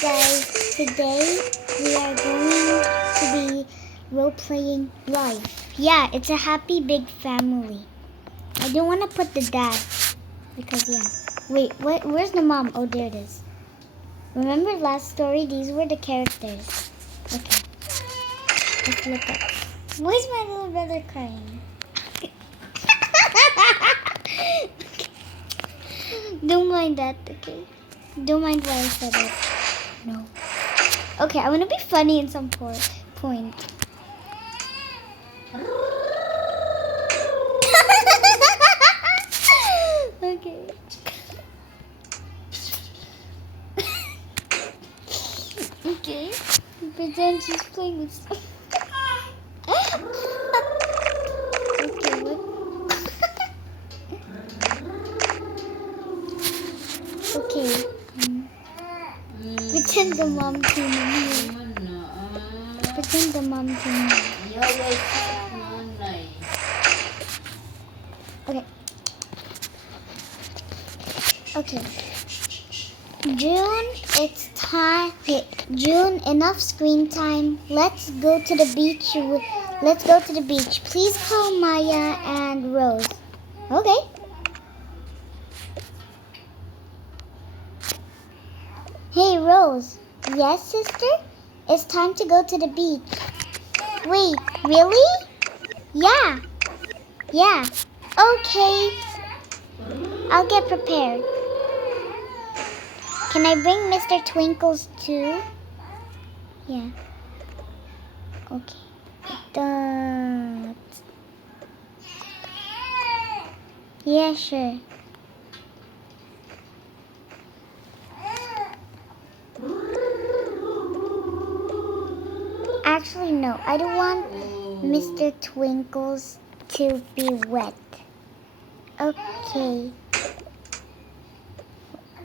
guys, today we are going to be role-playing life. Yeah, it's a happy big family. I don't want to put the dad because Wait, where's the mom? Oh, there it is. Remember last story? These were the characters. Okay, let's look up. Why is my little brother crying? Don't mind that, okay? Don't mind why I said it. No. Okay, I want to be funny in some point. Okay. Okay. Pretend she's playing with stuff. Okay, what? Okay. Pretend the mom came in here. Pretend the mom came in here. Okay. Okay. June, it's time. Okay, June, enough screen time. Let's go to the beach. Let's go to the beach. Please call Maya and Rose. Okay. Hey, Rose. Yes, sister? It's time to go to the beach. Wait, really? Yeah. Yeah. Okay. I'll get prepared. Can I bring Mr. Twinkles too? Yeah. Okay. Yeah, sure. Actually, no. I don't want Mr. Twinkles to be wet. Okay.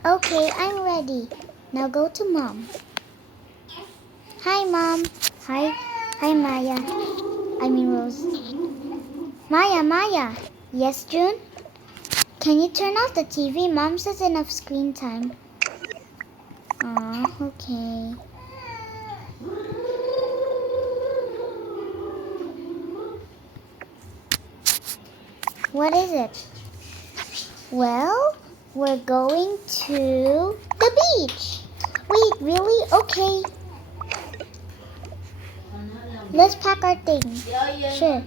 Okay, I'm ready. Now go to Mom. Hi, Mom. Hi, Maya. I mean Rose. Maya. Yes, June? Can you turn off the TV? Mom says enough screen time. Aw, okay. What is it? Well, we're going to the beach. Wait, really? Okay. Let's pack our things. Sure.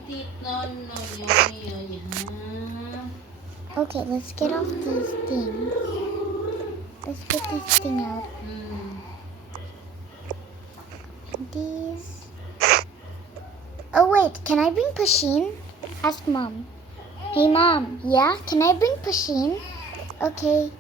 Okay, let's get off these things. Let's get this thing out. These. Oh wait, can I bring Pasheen? Ask Mom. Hey Mom, yeah? Can I bring Pasheen? Okay.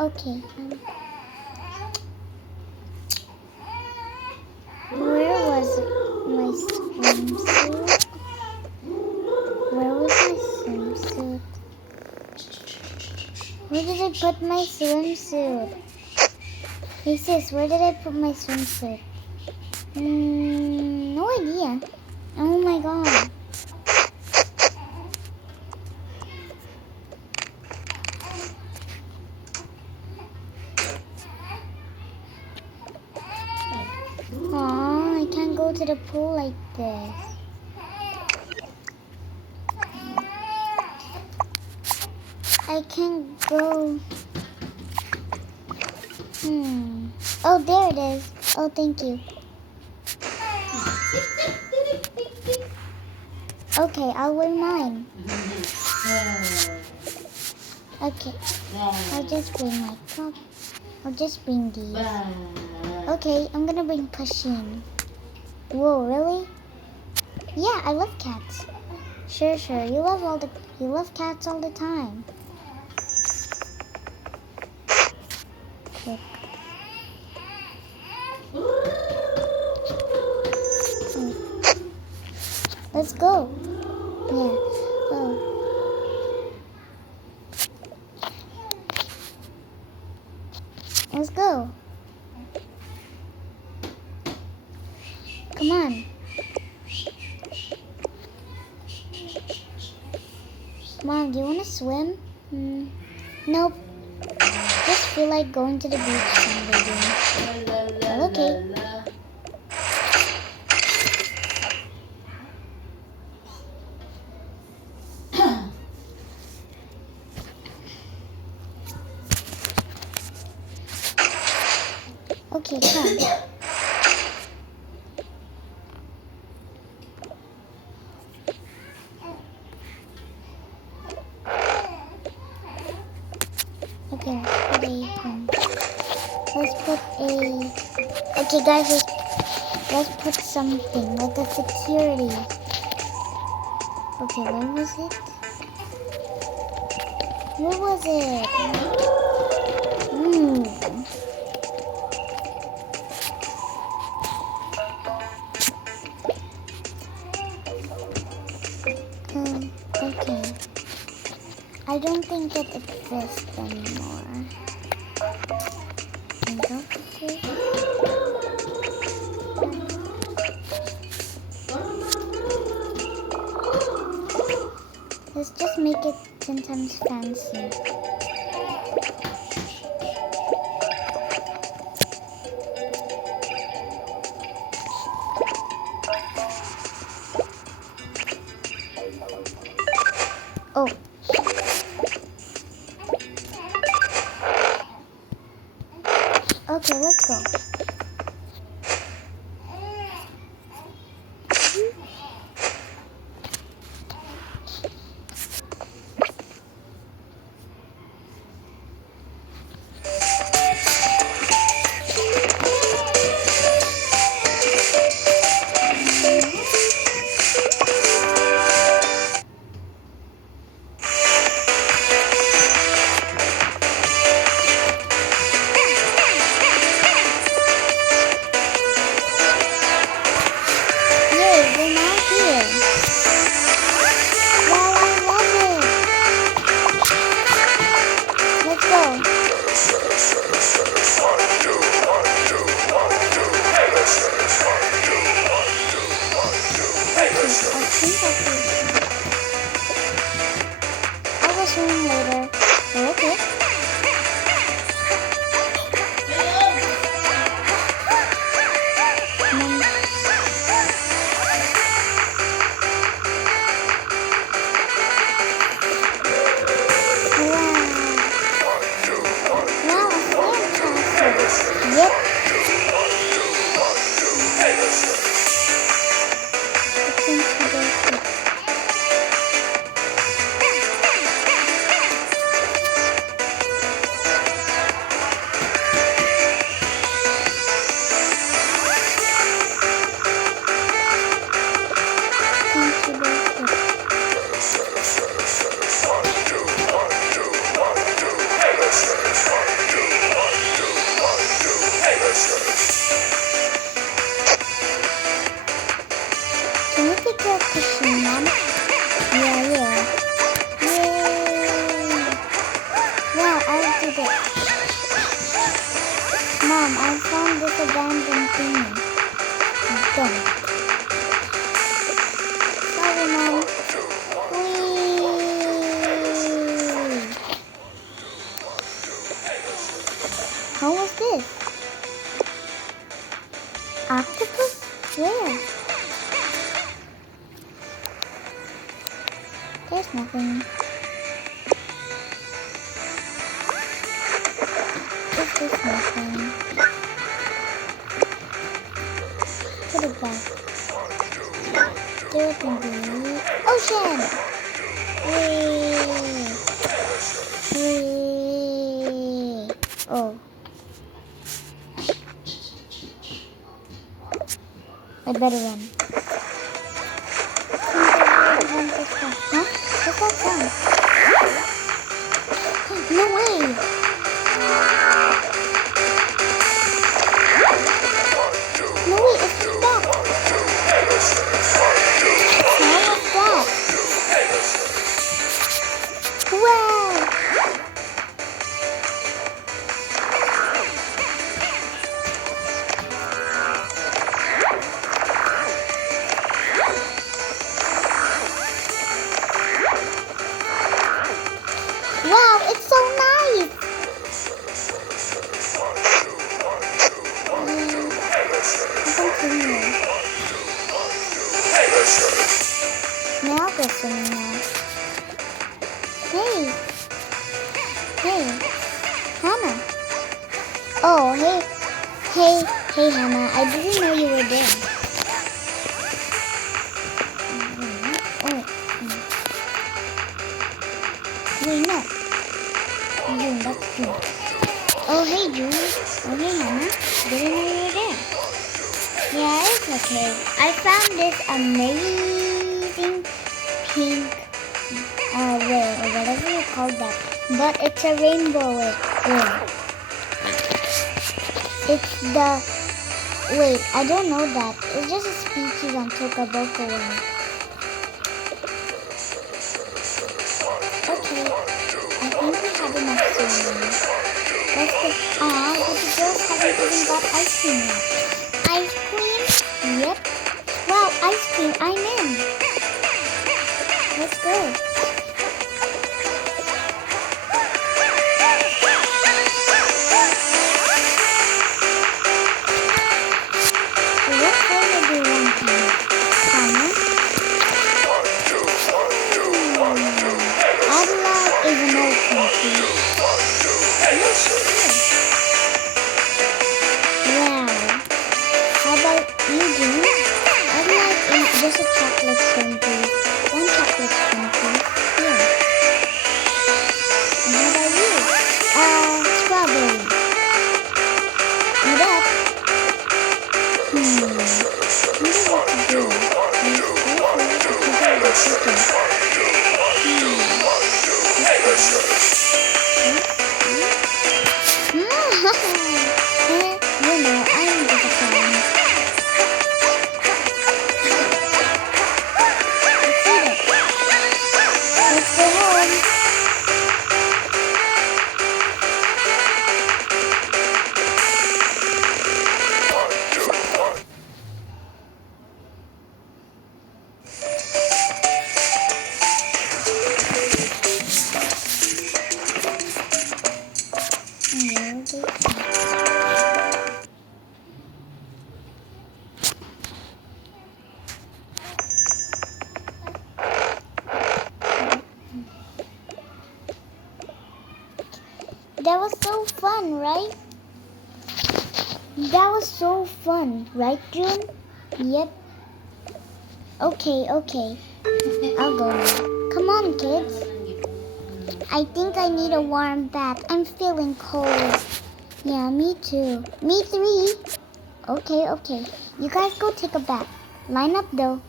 Okay. Where was my swimsuit? Where was my swimsuit? Where did I put my swimsuit? Hey sis, where did I put my swimsuit? No idea. Oh my god. Aw, I can't go to the pool like this. I can't go. Oh, there it is. Oh, thank you. Okay, I'll wear mine. Okay, I'll just bring my cup. I'll just bring these. Okay, I'm gonna bring Pasheen. Whoa, really? Yeah, I love cats. Sure. You love cats all the time. Look. Let's go. Yeah. Oh. Let's go. Come on. Mom, do you want to swim? Nope. Just feel like going to the beach someday. Well, okay. Okay, come. Okay, let's put a. Okay, guys, let's put something like a security. Okay, where was it? Where was it? Okay. I don't think it exists anymore. Let's just make it 10 times fancy. Oh. Okay, let's go. Later. Okay. Mom, I found this abandoned thingy. Don't. Sorry, Mom. Whee! How was this? Octopus? Where? There's nothing. There's nothing. Put it back. Do it in the ocean! Whee! Whee! Oh. I better run. Huh? What's that sound? No way! No way, it's back! How was that? Wow! Now I'll go swimming now. Hey. Hey. Hannah. Oh, hey. Hey, Hannah. I didn't know you were there. Oh. Wait, no. June, that's June. Oh, hey, June. Oh, hey, Hannah. Didn't know you were there. Yeah, it's okay. I found this amazing pink whale, or whatever you call that. But it's a rainbow whale. It's the... Wait, I don't know that. It's just a species on Toca, boca whale. Okay, I think we have enough swimming. Let's go. Aw, but the girls haven't even got ice cream yet. Ice cream? Yep. Wow, ice cream, I'm in. Let's go. So what color do you want to use? Hannah? Adelaide is an old country. Yes, yes. Wow. How about you, June? Adelaide is just a chocolate stone, please. One chocolate stone, please. Here. And how about you? Strawberry. And that. I wonder what to do. I'm so afraid to figure the chicken. You know, I'm just a clown. Let's go home. That was so fun, right? That was so fun, right, June? Yep. Okay. I'll go now. Come on, kids. I think I need a warm bath. I'm feeling cold. Yeah, me too. Me three. Okay. You guys go take a bath. Line up, though.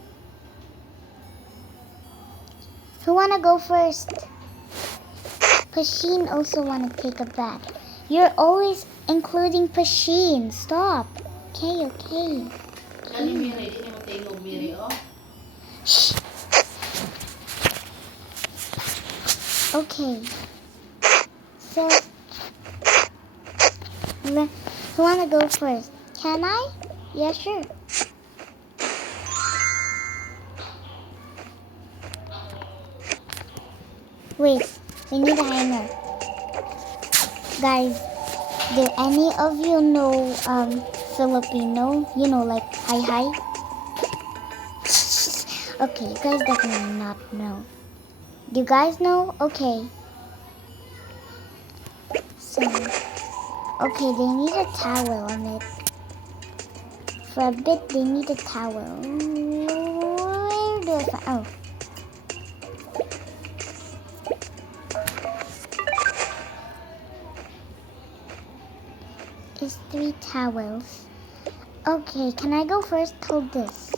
Who wanna go first? Pasheen also wanna take a bath. You're always including Pasheen. Stop. Okay. Shh. Okay. So, who wanna go first? Can I? Yeah, sure. Wait, we need a hanger. Guys, do any of you know Filipino? You know, like hi. Okay, you guys definitely not know. Do you guys know? Okay. So, okay, they need a towel on it. For a bit, they need a towel. Where do I find? Oh. It's 3 towels. Okay, can I go first? Hold this.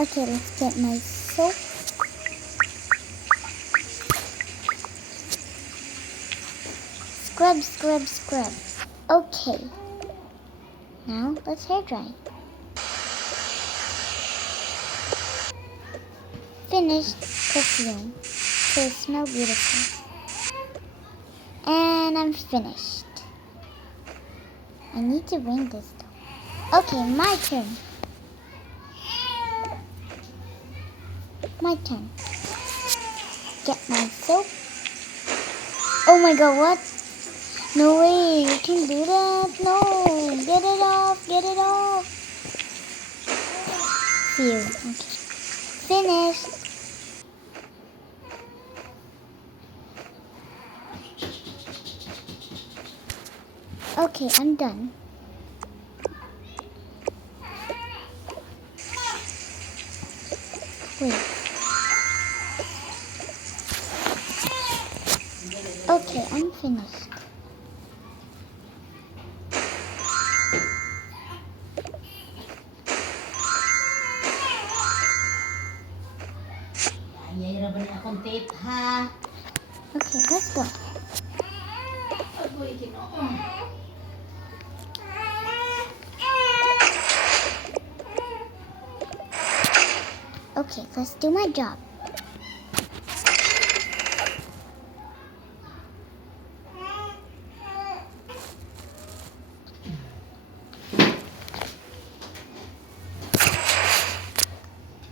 Okay, let's get my soap. Scrub. Okay. Now, let's hair dry. Finished perfume. So it smells beautiful. And I'm finished. I need to ring this though. Okay, my turn. get my soap. Oh my god, what? No way, you can do that. No, get it off, get it off. Phew, okay. Finished. Okay, I'm done. Wait. Okay, I'm finished. Okay, let's go. Okay, let's do my job.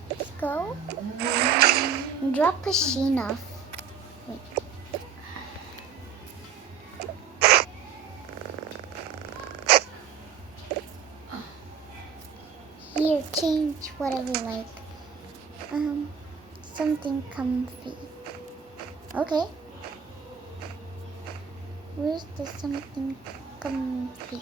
Let's go. Drop the sheen off. Wait. Here, change whatever you like. Something comfy. Okay. Where's the something comfy?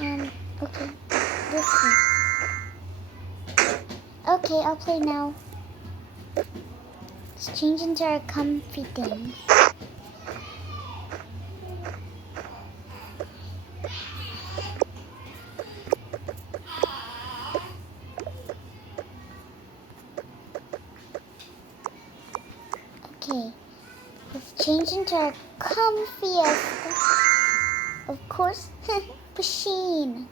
Okay. This is. Okay, I'll play now. Let's change into our comfy thing. Okay, let's change into our comfiest, of course, machine.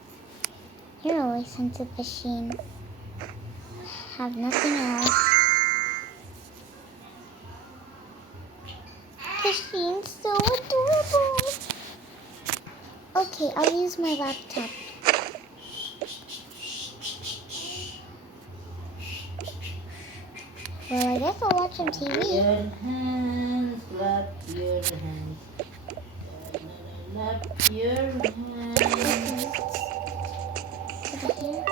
You're always into machine. Have nothing else. Machine's so adorable. Okay, I'll use my laptop. Well, I guess I'll watch some TV. Clap your hands, clap your hands. Clap your hands. Put it here.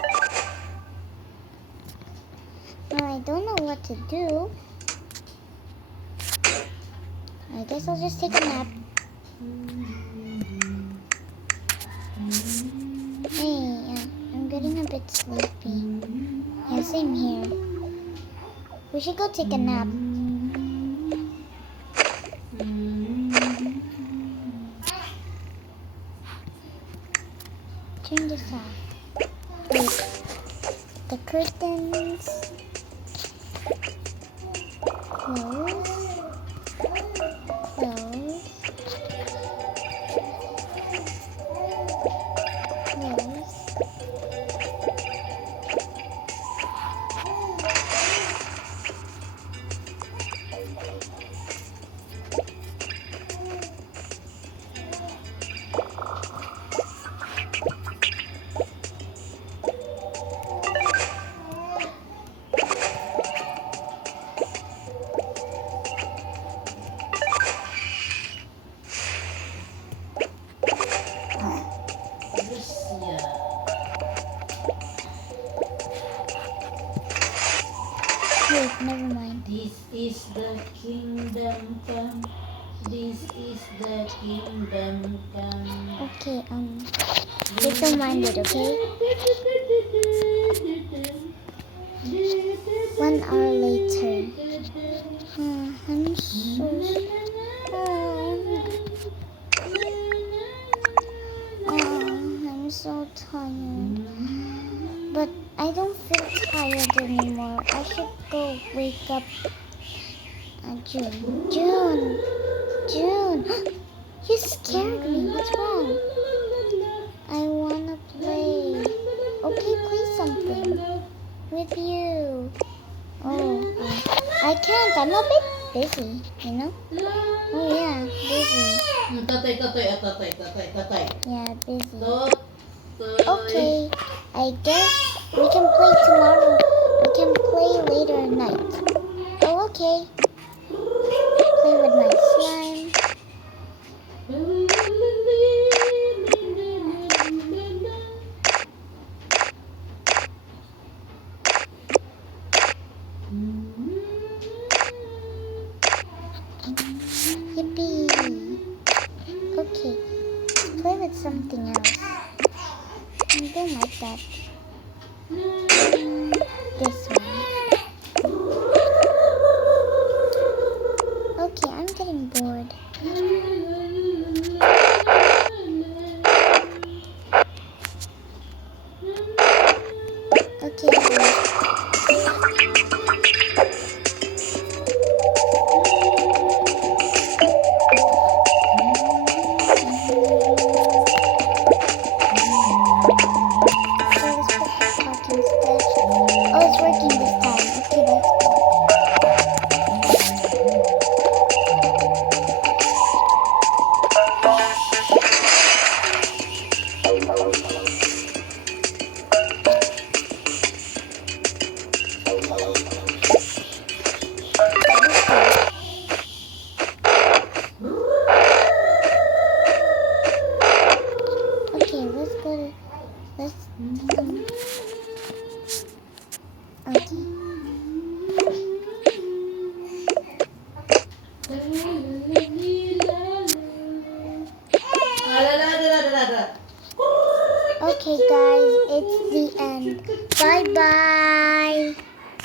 Well, I don't know what to do. I guess I'll just take a nap. Hey, I'm getting a bit sleepy. Yeah, same here. We should go take a nap. Turn this off. Wait. The curtains. Close. Close. Close. Wait, never mind. This is the kingdom come. This is the kingdom come. Okay, just reminded, okay? 1 hour later. I'm so I'm so tired. But I don't feel tired anymore. I should go wake up. June. You scared me. What's wrong? I wanna play. with you. Oh, I can't. I'm a bit busy, you know? Oh, yeah, busy. Totoy, totoy, totoy, totoy, totoy. Yeah, busy. Totoy. Okay, I guess we can play tomorrow. We can play later at night. Oh, okay. Play with my slime. Yippee. Okay, let's play with something else. I don't like that. This one. Okay, I'm getting bored. Okay. So let's put the pot instead. Oh, it's working this time. Okay, let's go. Okay, let's go to, let's, okay. Okay guys, it's the end. Bye bye.